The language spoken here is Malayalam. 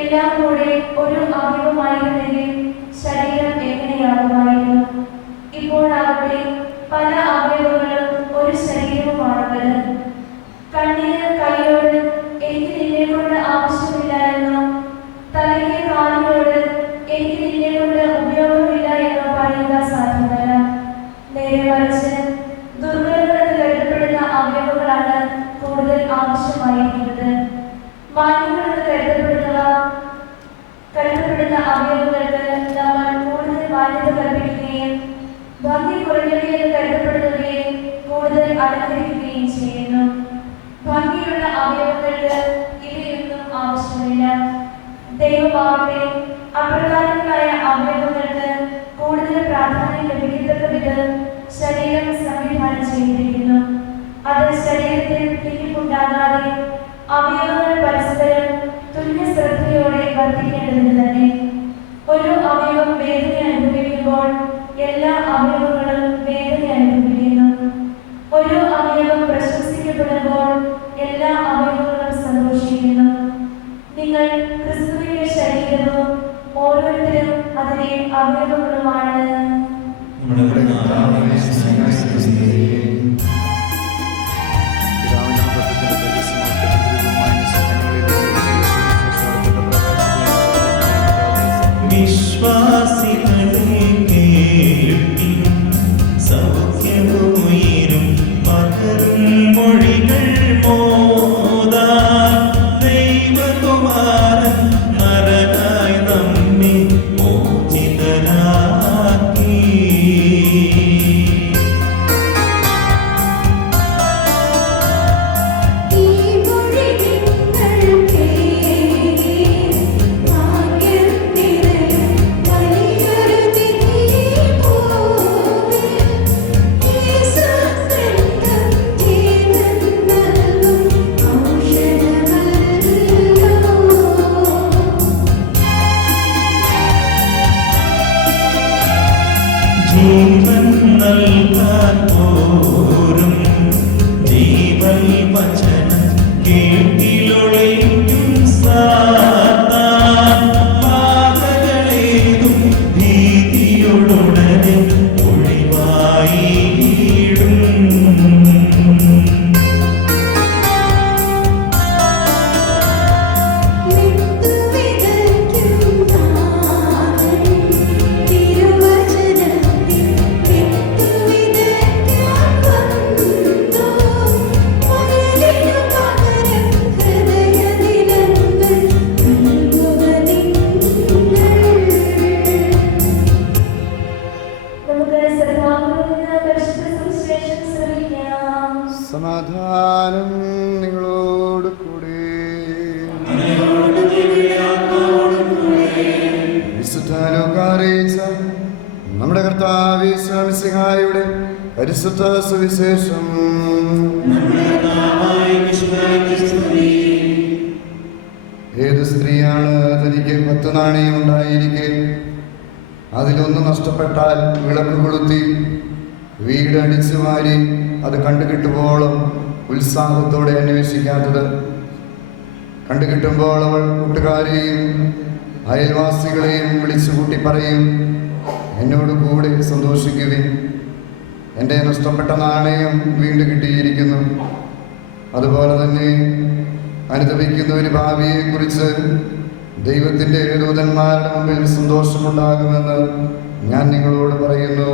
എല്ലാം കൂടെ ഒരു അവയവമായിരുന്നെങ്കിൽ ശരീരം എങ്ങനെയാകുമായിരുന്നു? ഇപ്പോഴാകട്ടെ പല അവയവങ്ങളും ഒരു ശരീരവുമാണുള്ളത്. കണ്ണിന് കൈയോട് എനിക്ക് നിന്നെ കൊണ്ട് ആവശ്യമില്ല എന്നോ, തലയ്ക്ക് കാലിനോട് എനിക്ക് നിന്നെ കൊണ്ട് ഉപയോഗമില്ല എന്നോ പറയുക സാധ്യമല്ല. നേരെ മറിച്ച് ദുർബലങ്ങളെന്ന് കരുതപ്പെടുന്ന അവയവങ്ങളാണ് കൂടുതൽ ആവശ്യമായിരിക്കുന്നത്. മാന്യങ്ങളെന്ന് കരുതപ്പെടുന്ന അവയവങ്ങൾക്ക് നമ്മൾ കൂടുതൽ മാന്യത കൽപ്പിക്കുകയും ഭംഗി കുറഞ്ഞവയെന്ന് കരുതപ്പെടുന്നവയെ കൂടുതൽ അലങ്കരിക്കുകയും ചെയ്യുന്നു. ഭംഗിയുള്ള അവയവങ്ങൾക്ക് ഇവയൊന്നും ആവശ്യമില്ല. ദൈവമാവട്ടെ അപ്രധാനങ്ങളായ അവയവങ്ങൾക്ക് കൂടുതൽ പ്രാധാന്യം ലഭിക്കത്തക്ക വിധം ശരീരം സംവിധാനം ചെയ്തിരിക്കുന്നു. അത് ശരീരത്തിൽ തിരിപ്പുണ്ടാകാതെ അവയവങ്ങൾ പരസ്പരം തുല്യ ശ്രദ്ധയോടെ വർദ്ധിക്കേണ്ടതിന് തന്നെ. ഒരു അവയവം വേദന അനുഭവിക്കുമ്പോൾ എല്ലാ അവയവങ്ങളും വേദന അനുഭവിക്കുന്നു. ഒരു അവയവം പ്രശംസിക്കപ്പെടുമ്പോൾ എല്ലാ അവയവങ്ങളും സന്തോഷിക്കുന്നു. നിങ്ങൾ ക്രിസ്തുവിന്റെ ശരീരവും ഓരോരുത്തരും അതിലെ അവയവങ്ങളുമാണ്. വിശ്വാസികളെ കേൾപ്പി സൗഖ്യവുയരും പകരും മൊഴികൾ മോദാ ദൈവകുമാരൻ നരനായി നമ്മെ മോചിതനാക്കി. ജീവൻ നൽകാൻ പോരും ജീവൻ വചനം കേട്ടിലൊളിക്കും സാത്താൻ പാതകളേതും ഭീതിയോടുടനെ ഒഴിവായിടും. സമാധാനം നിങ്ങളോട് കൂടെ. വിശുദ്ധ ലൂക്കാ അറിയിച്ച നമ്മുടെ കർത്താവ് ഈശോ മിശിഹായുടെ പരിശുദ്ധ സുവിശേഷം. ഏത് സ്ത്രീയാണ് തനിക്ക് 10 നാണയം ഉണ്ടായിരിക്കെ അതിലൊന്ന് നഷ്ടപ്പെട്ടാൽ വിളക്ക് കൊളുത്തി വീട് അടിച്ചു വാരി അത് കണ്ടുകിട്ടുമ്പോഴും ഉത്സാഹത്തോടെ അന്വേഷിക്കാത്തത്? കണ്ടുകിട്ടുമ്പോൾ അവൾ കൂട്ടുകാരെയും അയൽവാസികളെയും വിളിച്ചു കൂട്ടി പറയും, എന്നോട് കൂടെ സന്തോഷിക്കുവിൻ, എൻ്റെ നഷ്ടപ്പെട്ട നാണയം വീണ്ടും കിട്ടിയിരിക്കുന്നു. അതുപോലെ തന്നെ അനുദപിക്കുന്ന ഒരു ഭാവിയെക്കുറിച്ച് ദൈവത്തിൻ്റെ ദൂതന്മാരുടെ മുമ്പിൽ സന്തോഷമുണ്ടാകുമെന്ന് ഞാൻ നിങ്ങളോട് പറയുന്നു.